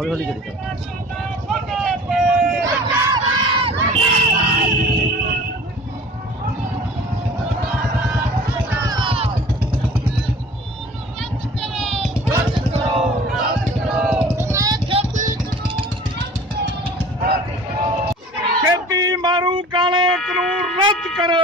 हौली हौली करी कर। खेती मारू काले कानून रद्द करो।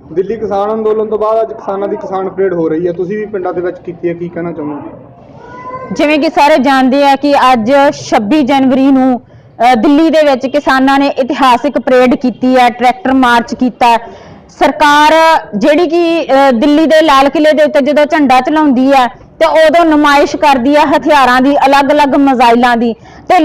ਦਿੱਲੀ ਕਿਸਾਨ ਅੰਦੋਲਨ ਤੋਂ ਬਾਅਦ ਅੱਜ ਕਿਸਾਨਾਂ ਦੀ ਕਿਸਾਨ ਪਰੇਡ ਹੋ ਰਹੀ ਹੈ, ਤੁਸੀਂ ਵੀ ਪਿੰਡਾਂ ਦੇ ਵਿੱਚ ਕੀਤੀ ਹੈ, ਕੀ ਕਹਿਣਾ ਚਾਹੁੰਦੇ? ਜਿਵੇਂ ਕਿ ਸਾਰੇ ਜਾਣਦੇ ਆ ਕਿ ਅੱਜ 26 ਜਨਵਰੀ ਨੂੰ ਦਿੱਲੀ ਦੇ ਵਿੱਚ ਕਿਸਾਨਾਂ ਨੇ ਇਤਿਹਾਸਿਕ ਪਰੇਡ ਕੀਤੀ ਹੈ, ਟਰੈਕਟਰ ਮਾਰਚ ਕੀਤਾ। ਸਰਕਾਰ ਜਿਹੜੀ ਕਿ ਦਿੱਲੀ ਦੇ ਲਾਲ ਕਿਲੇ ਦੇ ਉੱਤੇ ਜਦੋਂ ਝੰਡਾ ਚਲਾਉਂਦੀ ਹੈ ਤੇ ਉਦੋਂ ਨੁਮਾਇਸ਼ ਕਰਦੀ ਹੈ ਹਥਿਆਰਾਂ ਦੀ, ਅਲੱਗ-ਅਲੱਗ ਮਿਜ਼ਾਈਲਾਂ ਦੀ, ਤੇ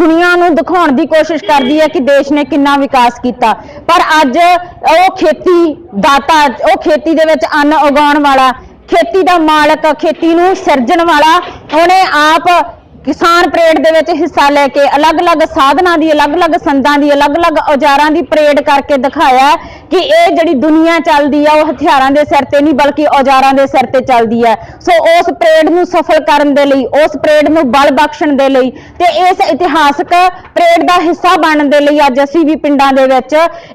ਦੁਨੀਆ ਨੂੰ ਦਿਖਾਉਣ ਦੀ ਕੋਸ਼ਿਸ਼ ਕਰਦੀ ਹੈ ਕਿ ਦੇਸ਼ ਨੇ ਕਿੰਨਾ ਵਿਕਾਸ ਕੀਤਾ। ਪਰ ਅੱਜ ਉਹ ਖੇਤੀ ਦਾਤਾ, ਉਹ ਖੇਤੀ ਦੇ ਵਿੱਚ ਅੰਨ ਉਗਾਉਣ ਵਾਲਾ, ਖੇਤੀ ਦਾ ਮਾਲਕ, ਖੇਤੀ ਨੂੰ ਸਿਰਜਣ ਵਾਲਾ, ਉਹਨੇ ਆਪ ਕਿਸਾਨ ਪਰੇਡ ਦੇ ਵਿੱਚ ਹਿੱਸਾ ਲੈ ਕੇ ਅਲੱਗ-ਅਲੱਗ ਸਾਧਨਾਂ ਦੀ, ਅਲੱਗ-ਅਲੱਗ ਸੰਦਾਂ ਦੀ, ਅਲੱਗ-ਅਲੱਗ ਔਜ਼ਾਰਾਂ ਦੀ ਪਰੇਡ ਕਰਕੇ ਦਿਖਾਇਆ ਕਿ ਇਹ ਜਿਹੜੀ ਦੁਨੀਆ ਚੱਲਦੀ ਆ ਉਹ ਹਥਿਆਰਾਂ ਦੇ ਸਿਰ ਤੇ ਨਹੀਂ ਬਲਕਿ ਔਜ਼ਾਰਾਂ ਦੇ ਸਿਰ ਤੇ ਚੱਲਦੀ ਹੈ। ਸੋ ਉਸ ਪਰੇਡ ਨੂੰ ਸਫਲ ਕਰਨ ਦੇ ਲਈ, ਉਸ ਪਰੇਡ ਨੂੰ ਬਲ ਬਖਸ਼ਣ ਦੇ ਲਈ ਤੇ ਇਸ ਇਤਿਹਾਸਕ ਪਰੇਡ ਦਾ ਹਿੱਸਾ ਬਣਨ ਦੇ ਲਈ ਅੱਜ ਅਸੀਂ ਵੀ ਪਿੰਡਾਂ ਦੇ ਵਿੱਚ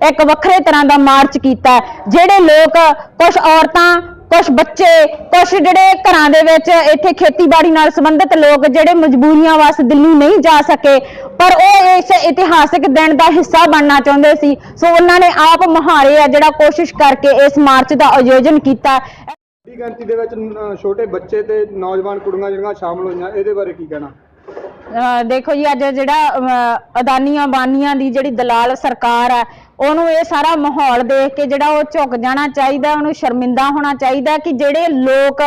ਇੱਕ ਵੱਖਰੇ ਤਰ੍ਹਾਂ ਦਾ ਮਾਰਚ ਕੀਤਾ। ਜਿਹੜੇ ਲੋਕ, ਕੁਝ ਔਰਤਾਂ, ਕੁਝ ਬੱਚੇ, ਕੁਝ ਜਿਹੜੇ ਘਰਾਂ ਦੇ ਵਿੱਚ ਇੱਥੇ ਖੇਤੀਬਾੜੀ ਨਾਲ ਸੰਬੰਧਿਤ ਲੋਕ ਜਿਹੜੇ ਮਜਬੂਰੀਆਂ ਵਾਸ ਦਿੱਲੀ ਨਹੀਂ ਜਾ ਸਕੇ ਪਰ ਉਹ ਇਸ ਇਤਿਹਾਸਿਕ ਦਿਨ ਦਾ ਹਿੱਸਾ ਬਣਨਾ ਚਾਹੁੰਦੇ ਸੀ, ਸੋ ਉਹਨਾਂ ਨੇ ਆਪ ਮੁਹਾਰੇ ਆ ਜਿਹੜਾ ਕੋਸ਼ਿਸ਼ ਕਰਕੇ ਇਸ ਮਾਰਚ ਦਾ ਆਯੋਜਨ ਕੀਤਾ। ਵੱਡੀ ਗਿਣਤੀ ਦੇ ਵਿੱਚ ਛੋਟੇ ਬੱਚੇ ਤੇ ਨੌਜਵਾਨ ਕੁੜੀਆਂ ਜਿਹੜੀਆਂ ਸ਼ਾਮਲ ਹੋਈਆਂ, ਇਹਦੇ ਬਾਰੇ ਕੀ ਕਹਿਣਾ? ਦੇਖੋ ਜੀ, ਅੱਜ ਜਿਹੜਾ ਅਦਾਨੀਆਂ ਬਾਨੀਆਂ ਦੀ ਜਿਹੜੀ ਦਲਾਲ ਸਰਕਾਰ ਹੈ ਉਹਨੂੰ ਇਹ ਸਾਰਾ ਮਾਹੌਲ ਦੇਖ ਕੇ ਜਿਹੜਾ ਉਹ ਝੁਕ ਜਾਣਾ ਚਾਹੀਦਾ, ਉਹਨੂੰ ਸ਼ਰਮਿੰਦਾ ਹੋਣਾ ਚਾਹੀਦਾ ਕਿ ਜਿਹੜੇ ਲੋਕ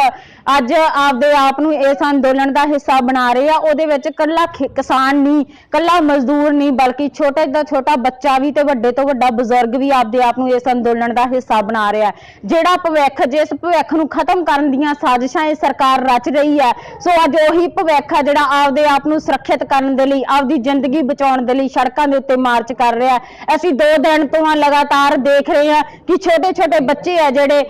ਅੱਜ ਆਪਦੇ ਆਪ ਨੂੰ ਇਸ ਅੰਦੋਲਨ ਦਾ ਹਿੱਸਾ ਬਣਾ ਰਹੇ ਆ ਉਹਦੇ ਵਿੱਚ ਕੱਲਾ ਕਿਸਾਨ ਨਹੀਂ, ਕੱਲਾ ਮਜ਼ਦੂਰ ਨਹੀਂ ਬਲਕਿ ਛੋਟੇ ਤੋਂ ਛੋਟਾ ਬੱਚਾ ਵੀ ਤੇ ਵੱਡੇ ਤੋਂ ਵੱਡਾ ਬਜ਼ੁਰਗ ਵੀ ਆਪਦੇ ਆਪ ਨੂੰ ਇਸ ਅੰਦੋਲਨ ਦਾ ਹਿੱਸਾ ਬਣਾ ਰਿਹਾ। ਜਿਹੜਾ ਭਵਿੱਖ, ਜਿਸ ਭਵਿੱਖ ਨੂੰ ਖਤਮ ਕਰਨ ਦੀਆਂ ਸਾਜ਼ਿਸ਼ਾਂ ਇਹ ਸਰਕਾਰ ਰਚ ਰਹੀ ਹੈ, ਸੋ ਅੱਜ ਉਹੀ ਭਵਿੱਖ ਆ ਜਿਹੜਾ ਆਪਦੇ ਆਪ ਨੂੰ ਸੁਰੱਖਿਅਤ ਕਰਨ ਦੇ ਲਈ, ਆਪਦੀ ਜ਼ਿੰਦਗੀ ਬਚਾਉਣ ਦੇ ਲਈ ਸੜਕਾਂ ਦੇ ਉੱਤੇ ਮਾਰਚ ਕਰ ਰਿਹਾ। ਅਸੀਂ 2 ਦਿਨ ਤੋਂ ਲਗਾਤਾਰ ਦੇਖ ਰਹੇ ਹਾਂ ਕਿ ਛੋਟੇ ਛੋਟੇ ਬੱਚੇ ਆ ਜਿਹੜੇ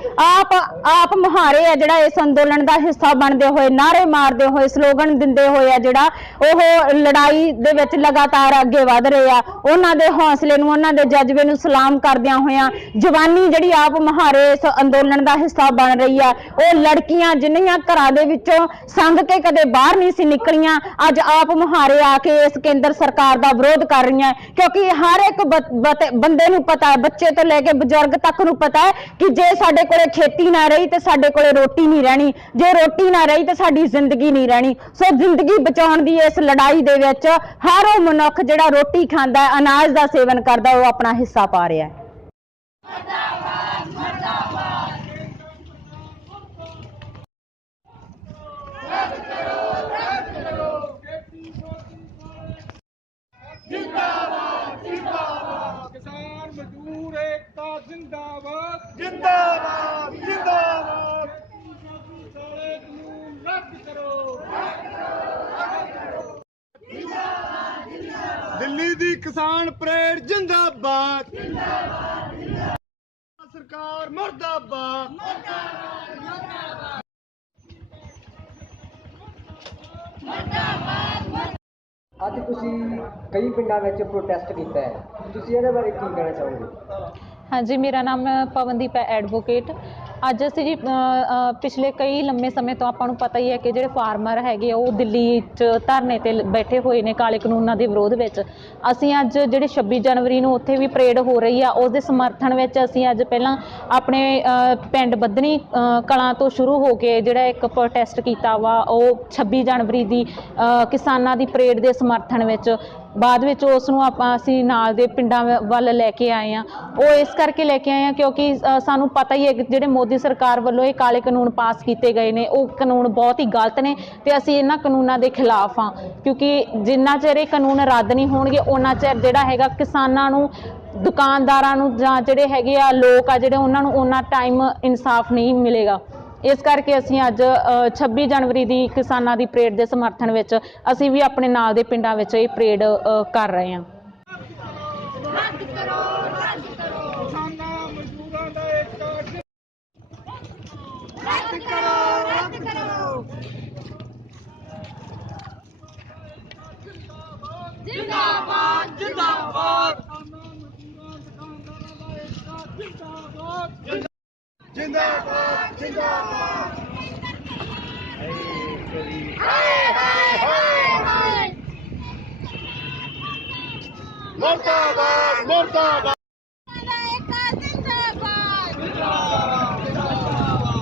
ਆਪ ਮੁਹਾਰੇ ਆ ਜਿਹੜਾ ਇਸ ਅੰਦੋਲਨ ਦਾ ਹਿੱਸਾ ਬਣਦੇ ਹੋਏ, ਨਾਅਰੇ ਮਾਰਦੇ ਹੋਏ, ਸਲੋਗਨ ਦਿੰਦੇ ਹੋਏ ਆ ਜਿਹੜਾ ਉਹ ਲੜਾਈ ਦੇ ਵਿੱਚ ਲਗਾਤਾਰ ਅੱਗੇ ਵਧ ਰਹੇ ਆ। ਉਹਨਾਂ ਦੇ ਹੌਸਲੇ ਨੂੰ, ਉਹਨਾਂ ਦੇ ਜਜ਼ਬੇ ਨੂੰ ਸਲਾਮ ਕਰਦਿਆਂ ਹੋਇਆਂ ਜਵਾਨੀ ਜਿਹੜੀ ਆਪ ਮੁਹਾਰੇ ਇਸ ਅੰਦੋਲਨ ਦਾ ਹਿੱਸਾ ਬਣ ਰਹੀ ਆ, ਉਹ ਲੜਕੀਆਂ ਜਿੰਨੀਆਂ ਘਰਾਂ ਦੇ ਵਿੱਚੋਂ ਸੰਗ ਕੇ ਕਦੇ ਬਾਹਰ ਨਹੀਂ ਸੀ ਨਿਕਲੀਆਂ, ਅੱਜ ਆਪ ਮੁਹਾਰੇ ਆ ਕੇ ਇਸ ਕੇਂਦਰ ਸਰਕਾਰ ਦਾ ਵਿਰੋਧ ਕਰ ਰਹੀਆਂ, ਕਿਉਂਕਿ ਹਰ ਇੱਕ ਬੰਦੇ ਨੂੰ ਪਤਾ ਹੈ, ਬੱਚੇ ਤੋਂ ਲੈ ਕੇ ਬਜ਼ੁਰਗ ਤੱਕ ਨੂੰ ਪਤਾ ਹੈ ਕਿ ਜੇ ਸਾਡੇ ਕੋਲੇ ਖੇਤੀ ਨਾ ਰਹੀ ਤੇ ਸਾਡੇ ਕੋਲੇ ਰੋਟੀ ਨਹੀਂ ਰਹਿਣੀ, ਜੇ ਰੋਟੀ ਨਾ ਰਹੀ ਤੇ ਸਾਡੀ ਜ਼ਿੰਦਗੀ ਨਹੀਂ ਰਹਿਣੀ। ਸੋ ਜ਼ਿੰਦਗੀ ਬਚਾਉਣ ਦੀ ਇਸ ਲੜਾਈ ਦੇ ਵਿੱਚ ਹਰ ਉਹ ਮਨੁੱਖ ਜਿਹੜਾ ਰੋਟੀ ਖਾਂਦਾ ਹੈ, ਅਨਾਜ ਦਾ ਸੇਵਨ ਕਰਦਾ, ਉਹ ਆਪਣਾ ਹਿੱਸਾ ਪਾ ਰਿਹਾ ਹੈ। जिंदाबाद जिंदाबाद जिंदाबाद, काले कानून रद्द करो। दिल्ली दी किसान परेड जिंदाबाद, सरकार मुर्दाबाद। ਅੱਜ ਤੁਸੀਂ ਕਈ ਪਿੰਡਾਂ ਵਿੱਚ ਪ੍ਰੋਟੈਸਟ ਕੀਤਾ ਹੈ, ਤੁਸੀਂ ਇਹਦੇ ਬਾਰੇ ਕੀ ਕਹਿਣਾ ਚਾਹੋਗੇ? हाँ जी, मेरा नाम पवनदीप है, एडवोकेट। ਅੱਜ ਅਸੀਂ ਜੀ ਪਿਛਲੇ ਕਈ ਲੰਮੇ ਸਮੇਂ ਤੋਂ ਆਪਾਂ ਨੂੰ ਪਤਾ ਹੀ ਹੈ ਕਿ ਜਿਹੜੇ ਫਾਰਮਰ ਹੈਗੇ ਉਹ ਦਿੱਲੀ 'ਚ ਧਰਨੇ 'ਤੇ ਬੈਠੇ ਹੋਏ ਨੇ ਕਾਲੇ ਕਾਨੂੰਨਾਂ ਦੇ ਵਿਰੋਧ ਵਿੱਚ। ਅਸੀਂ ਅੱਜ ਜਿਹੜੇ 26 ਜਨਵਰੀ ਨੂੰ ਉੱਥੇ ਵੀ ਪਰੇਡ ਹੋ ਰਹੀ ਆ, ਉਸ ਦੇ ਸਮਰਥਨ ਵਿੱਚ ਅਸੀਂ ਅੱਜ ਪਹਿਲਾਂ ਆਪਣੇ ਪਿੰਡ ਬੱਧਨੀ ਕਲਾਂ ਤੋਂ ਸ਼ੁਰੂ ਹੋ ਕੇ ਜਿਹੜਾ ਇੱਕ ਪ੍ਰੋਟੈਸਟ ਕੀਤਾ ਵਾ, ਉਹ 26 ਜਨਵਰੀ ਦੀ ਕਿਸਾਨਾਂ ਦੀ ਪਰੇਡ ਦੇ ਸਮਰਥਨ ਵਿੱਚ। ਬਾਅਦ ਵਿੱਚ ਉਸ ਨੂੰ ਅਸੀਂ ਨਾਲ ਦੇ ਪਿੰਡਾਂ ਵੱਲ ਲੈ ਕੇ ਆਏ ਹਾਂ। ਉਹ ਇਸ ਕਰਕੇ ਲੈ ਕੇ ਆਏ ਹਾਂ ਕਿਉਂਕਿ ਸਾਨੂੰ ਪਤਾ ਹੀ ਹੈ ਕਿ ਜਿਹੜੇ ਮੋਦੀ ਸਰਕਾਰ ਵੱਲੋਂ ਇਹ ਕਾਲੇ ਕਾਨੂੰਨ ਪਾਸ ਕੀਤੇ ਗਏ ਨੇ ਉਹ ਕਾਨੂੰਨ ਬਹੁਤ ਹੀ ਗਲਤ ਨੇ ਤੇ ਅਸੀਂ ਇਹਨਾਂ ਕਾਨੂੰਨਾਂ ਦੇ ਖਿਲਾਫ ਹਾਂ, ਕਿਉਂਕਿ ਜਿੰਨਾ ਚਿਰ ਇਹ ਕਾਨੂੰਨ ਰੱਦ ਨਹੀਂ ਹੋਣਗੇ ਉਹਨਾਂ ਚਿਰ ਜਿਹੜਾ ਹੈਗਾ ਕਿਸਾਨਾਂ ਨੂੰ, ਦੁਕਾਨਦਾਰਾਂ ਨੂੰ ਜਾਂ ਜਿਹੜੇ ਹੈਗੇ ਆ ਲੋਕ ਆ ਜਿਹੜੇ ਉਹਨਾਂ ਨੂੰ ਉਹਨਾਂ ਟਾਈਮ ਇਨਸਾਫ ਨਹੀਂ ਮਿਲੇਗਾ। ਇਸ ਕਰਕੇ ਅਸੀਂ ਅੱਜ 26 ਜਨਵਰੀ ਦੀ ਕਿਸਾਨਾਂ ਦੀ ਪਰੇਡ ਦੇ ਸਮਰਥਨ ਵਿੱਚ ਅਸੀਂ ਵੀ ਆਪਣੇ ਨਾਲ ਦੇ ਪਿੰਡਾਂ ਵਿੱਚ ਇਹ ਪਰੇਡ ਕਰ ਰਹੇ ਹਾਂ। ਜਿੰਦਾਬਾਦ ਜਿੰਦਾਬਾਦ ਜਿੰਦਾਬਾਦ ਜਿੰਦਾਬਾਦ ਮੁਰਦਾਬਾਦ ਮੁਰਦਾਬਾਦ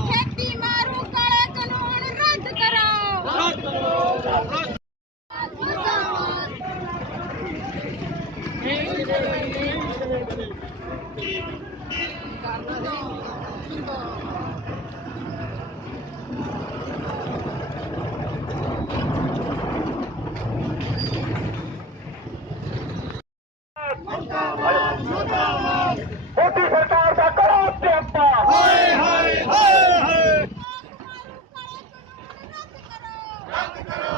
ਖੇਤੀ ਮਾਰੂ ਕਾਲੇ ਕਾਨੂੰਨ ਰੱਦ ਕਰੋ। ਮੋਦੀ ਸਰਕਾਰ ਦਾ ਕਰੋ ਸਿਆਪਾ। ਹਾਏ ਹਾਏ ਹਾਏ ਹਾਏ ਰੱਦ ਕਰੋ ਰੱਦ ਕਰੋ।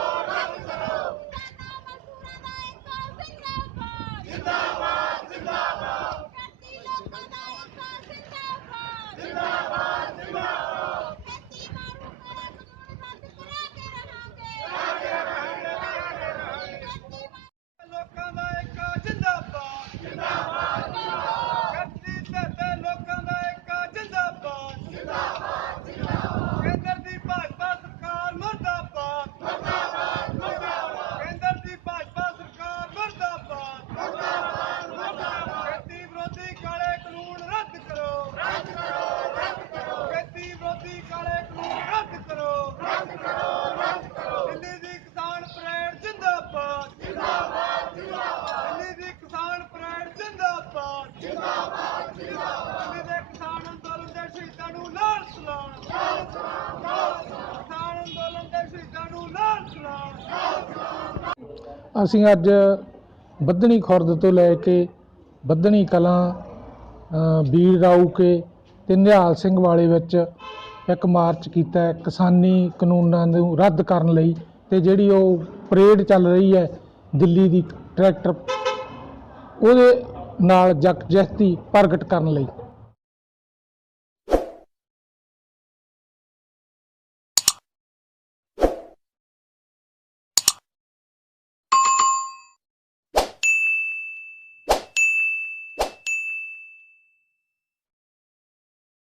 ਜਿੰਦਾਬਾਦ ਜਿੰਦਾਬਾਦ। ਖੇਤੀ ਲੋਕਾਂ ਦਾ ਏਕਾ ਜਿੰਦਾਬਾਦ ਜਿੰਦਾਬਾਦ ਜਿੰਦਾਬਾਦ। ਖੇਤੀ ਮਾਰੂ ਕਾਲੇ ਕਾਨੂੰਨ ਰੱਦ ਕਰਾ ਕੇ ਰਹਾਂਗੇ। ਲੋਕਾਂ ਦਾ ਏਕਾ ਜਿੰਦਾਬਾਦ ਜਿੰਦਾਬਾਦ ਜਿੰਦਾਬਾਦ। ਖੇਤੀ ਲੋਕਾਂ ਦਾ ਏਕਾ ਜਿੰਦਾਬਾਦ ਜਿੰਦਾਬਾਦ ਜਿੰਦਾਬਾਦ। ਕੇਂਦਰ ਦੀ ਭਾਜਪਾ ਸਰਕਾਰ ਮੁਰਦਾਬਾਦ ਮੁਰਦਾਬਾਦ ਮੁਰਦਾਬਾਦ। ਕੇਂਦਰ ਦੀ ਭਾਜਪਾ ਸਰਕਾਰ ਮੁਰਦਾਬਾਦ ਮੁਰਦਾਬਾਦ ਮੁਰਦਾਬਾਦ। ਖੇਤੀ ਵਿਰੋਧੀ ਕਾਲੇ ਕਾਨੂੰਨ ਰੱਦ ਕਰੋ ਰੱਦ ਕਰੋ ਰੱਦ ਕਰੋ। ਖੇਤੀ ਵਿਰੋਧੀ ਕਾਲੇ ਕਾਨੂੰਨ ਰੱਦ ਕਰੋ ਰੱਦ ਕਰੋ ਰੱਦ ਕਰੋ। ਦਿੱਲੀ ਦੀ ਕਿਸਾਨ ਪਰੇਡ ਜਿੰਦਾਬਾਦ ਜਿੰਦਾਬਾਦ ਜਿੰਦਾਬਾਦ। ਦਿੱਲੀ ਦੀ ਕਿਸਾਨ ਪਰੇਡ ਜਿੰਦਾਬਾਦ ਜਿੰਦਾਬਾਦ ਜਿੰਦਾਬਾਦ। ਦਿੱਲੀ ਦੇ ਕਿਸਾਨ ਅੰਦੋਲਨ ਦੇ ਸ਼ਹੀਦਾਂ ਨੂੰ ਨਾਲ ਸਲਾਮ ਕਿਸਾਨ ਅੰਦੋਲਨ ਦੇ ਸ਼ਹੀਦਾਂ ਨੂੰ ਨਾਲ ਸਲਾਮ। ਅਸੀਂ ਅੱਜ ਬੱਧਣੀ ਖੁਰਦ ਤੋਂ ਲੈ ਕੇ ਬੱਧਣੀ ਕਲਾਂ, ਵੀਰ ਰਾਊਕੇ ਤੇ ਨਿਹਾਲ ਸਿੰਘ ਵਾਲੇ ਵਿੱਚ ਇੱਕ ਮਾਰਚ ਕੀਤਾ ਹੈ ਕਿਸਾਨੀ ਕਾਨੂੰਨਾਂ ਨੂੰ ਰੱਦ ਕਰਨ ਲਈ, ਤੇ ਜਿਹੜੀ ਉਹ ਪਰੇਡ ਚੱਲ ਰਹੀ ਹੈ ਦਿੱਲੀ ਦੀ ਟਰੈਕਟਰ ਉਹਦੇ ਨਾਲ ਜਗਜਹਿਤੀ ਪ੍ਰਗਟ ਕਰਨ ਲਈ।